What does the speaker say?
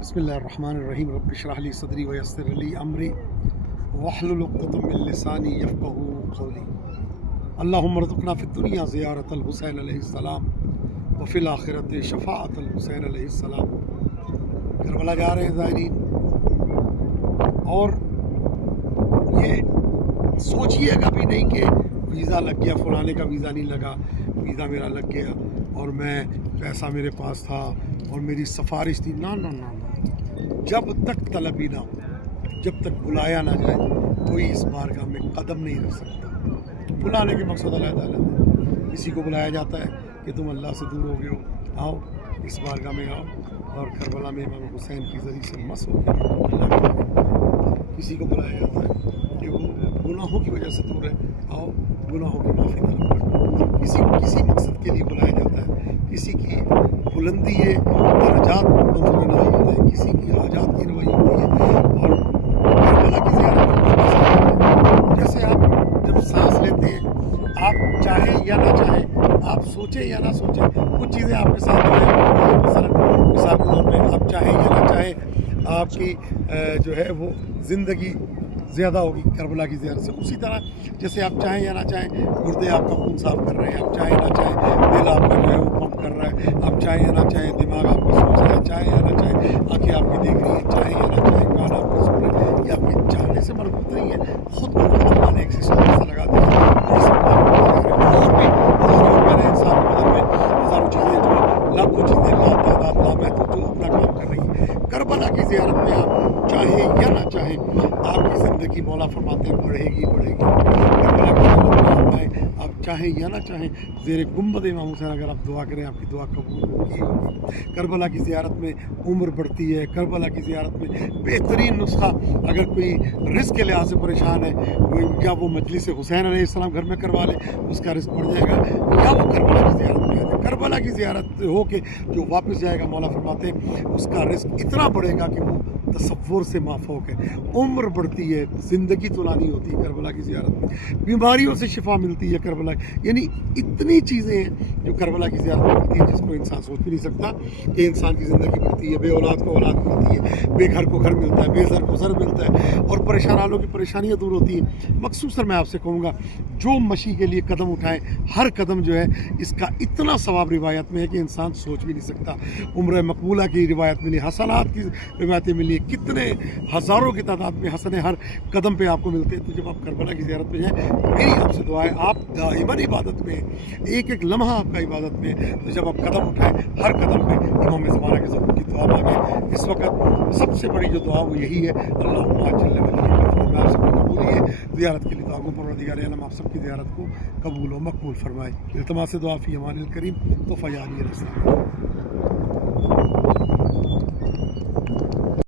بسم اللہ الرحمن الرحیم رب اشرح لی صدری ویسر لی امری واحلل عقدۃ من لسانی یفقهوا قولی اللہم ارزقنا فی الدنیا زیارت الحسین علیہ السلام وفی الآخرت شفاعت الحسین علیہ السلام۔ کربلا جا رہے ہیں زائرین، اور یہ سوچیے گا بھی نہیں کہ ویزا لگ گیا، فلانے کا ویزا نہیں لگا، ویزا میرا لگ گیا اور میں پیسہ میرے پاس تھا اور میری سفارش تھی۔ نہ نہ نہ، جب تک طلبی نہ ہو، جب تک بلایا نہ جائے، کوئی اس بارگاہ میں قدم نہیں رکھ سکتا۔ بلانے کے مقصد اللہ تعالیٰ ہے، کسی کو بلایا جاتا ہے کہ تم اللہ سے دور ہو گئے ہو، آؤ اس بارگاہ میں آؤ اور کربلا میں امام حسین کی ذریعے سے مس ہو گئے۔ کسی کو بلایا جاتا ہے کہ وہ گناہوں کی وجہ سے دور ہے، آؤ گناہوں کی معافی طلب کرو۔ کسی کو کسی مقصد کے لیے بلایا جاتا ہے، کسی کی بلندی درجات منظور نہ ہوتے ہیں، کسی کی حاجات کی روائی ہوتی ہے، اور کربلا کی زیارت میں جیسے آپ جب سانس لیتے ہیں، آپ چاہیں یا نہ چاہیں، آپ سوچیں یا نہ سوچیں، کچھ چیزیں آپ کے ساتھ جو ہے مثال کے طور پہ آپ چاہیں یا نہ چاہیں، آپ کی جو ہے وہ زندگی زیادہ ہوگی کربلا کی زیارت سے۔ اسی طرح جیسے آپ چاہیں یا نہ چاہیں، گردے آپ کا خون صاف کر رہے ہیں، آپ چاہیں یا نہ چاہیں دل آپ کا جو ہے وہ پمپ کر رہا ہے، آپ چاہیں یا نہ چاہیں دماغ آپ کو سوچ رہا ہے، چاہیں یا نہ چاہیں آنکھیں آپ کی دیکھ رہی ہیں، چاہیں یا نہ چاہیں کان آپ کو سن رہے ہیں، یہ آپ کے چاہنے سے مربوط نہیں ہے، خود اللہ نے ایک سسٹم ایسا لگا دیا ہے، اور بھی میں نے انسان کے بدن میں ہزاروں چیزیں جو لاکھوں چیزیں لاتعداد لامحدود جو اپنا کام کر رہی ہیں۔ کربلا کی زیارت میں آپ چاہیں یا نہ چاہیں، آپ کی زندگی مولا فرماتے ہیں بڑھے گی بڑھے گی۔ کربلا کی زیارت میں آپ آئیں، آپ چاہیں یا نہ چاہیں، زیر گنبد امام حسین اگر آپ دعا کریں، آپ کی دعا قبول ہوگی۔ کربلا کی زیارت میں عمر بڑھتی ہے، کربلا کی زیارت میں بہترین نسخہ، اگر کوئی رزق کے لحاظ سے پریشان ہے، یا وہ مجلس حسین علیہ السلام گھر میں کروا لے، اس کا رزق بڑھ جائے گا، یا وہ کربلا کی زیارت میں آئے۔ کربلا کی زیارت ہو کے جو واپس جائے گا، مولا فرماتے ہیں اس کا رزق اتنا بڑھے گا کہ وہ تصور سے مافوق ہے، عمر بڑھتی ہے، زندگی طولانی ہوتی ہے کربلا کی زیارت میں، بیماریوں سے شفا ملتی ہے کربلا، یعنی اتنی چیزیں ہیں جو کربلا کی زیارت میں ملتی ہے جس کو انسان سوچ بھی نہیں سکتا کہ انسان کی زندگی بڑھتی ہے، بے اولاد کو اولاد ملتی ہے، بے گھر کو گھر ملتا ہے، بے زر کو زر ملتا ہے، اور پریشان حالوں کی پریشانیاں دور ہوتی ہیں۔ مخصوصاً میں آپ سے کہوں گا، جو مشی کے لیے قدم اٹھائیں، ہر قدم جو ہے اس کا اتنا ثواب روایت میں ہے کہ انسان سوچ بھی نہیں سکتا۔ عمرہ مقبولہ کی روایت ملی، حسنات کی روایتیں ملی، کتنے ہزاروں کی تعداد میں حسنے ہر قدم پہ آپ کو ملتے ہیں۔ تو جب آپ کربلا کی زیارت پہ جائیں، میری آپ سے دعا ہے، آپ دائماً عبادت میں، ایک ایک لمحہ آپ کا عبادت میں، تو جب آپ قدم اٹھائیں، ہر قدم پہ امام زمانہ کے ظہور کی دعا مانگیں۔ اس وقت سب سے بڑی جو دعا وہ یہی ہے، اللہم عاجل ولی میں آپ سب کو قبول ہے زیارت کے لیے دعا کو، پروردگار عالم آپ سب کی زیارت کو قبول و مقبول فرمائے۔ التماس دعا فی امان الکریم، تو فیانی رسول۔